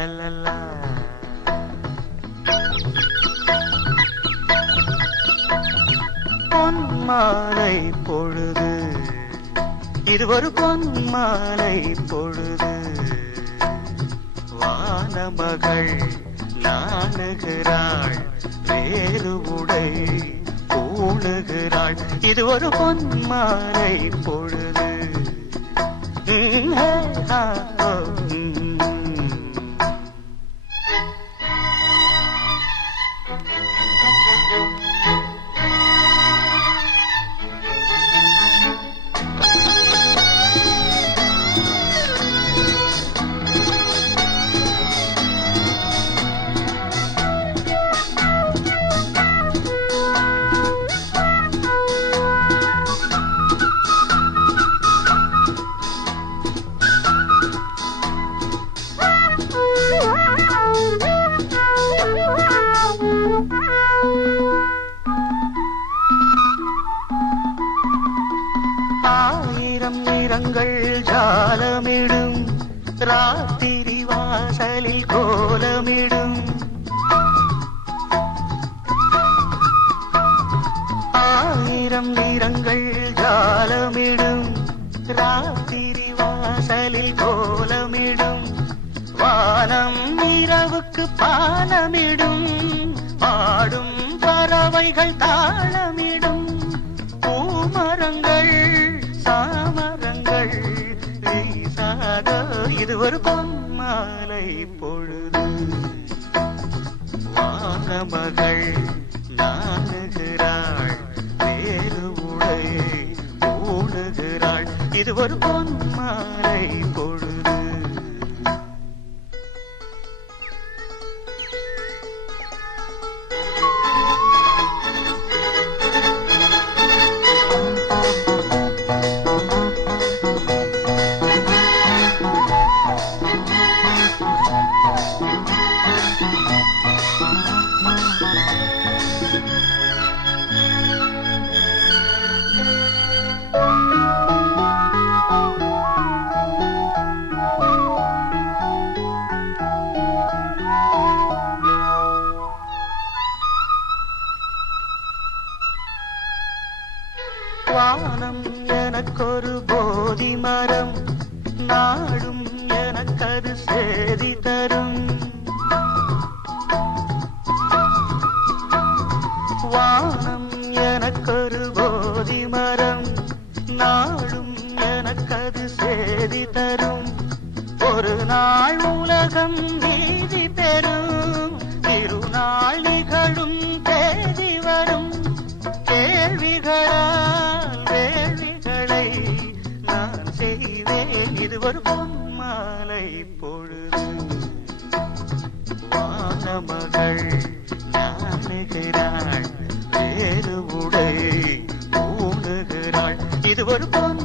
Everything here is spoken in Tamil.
லலலா. பொன்மாலை பொழுது, இது ஒரு பொன்மாலை பொழுது. வானமகள் நாணுகிறாள், வேறு உடை பூணுகிறாள். இது ஒரு பொன்மாலை பொழுது. ஆயிரம் நிறங்கள் ஜாலமிடும், ராத்திரி வாசலில் கோலமிடும். ஆயிரம் நிறங்கள் ஜாலமிடும், ராத்திரி வாசலில் கோலமிடும். வானம் இரவுக்கு பாலமிடும், பாடும் பறவைகள் தாளமிடும். பூமரங்கள் சாமரங்கள் வீசாத, இது ஒரு பொன்மாலை பொழுது. வானமகள் நாணுகிறாள், வேறு உடை பூணுகிறாள். இது ஒரு பொன்மாலை பொழுது. வானம் எனக்கொரு போதி மரம், நாடும் எனக்கது சேதி தரும். வானம் எனக்கொரு போதி மரம், நாடும் எனக்கது சேதி தரும். ஒரு நாள் உலகம் நீதி பெறும், இருநாள் நிகழும் தேதி வரும். கேள்விகளால் வேள்விகளை நான் செய்வேன், இது ஒரு பொன்மாலை பொழுது. வானமகள் நாணுகிறாள், வேறு உடை பூணுகிறாள். இது ஒரு பொன்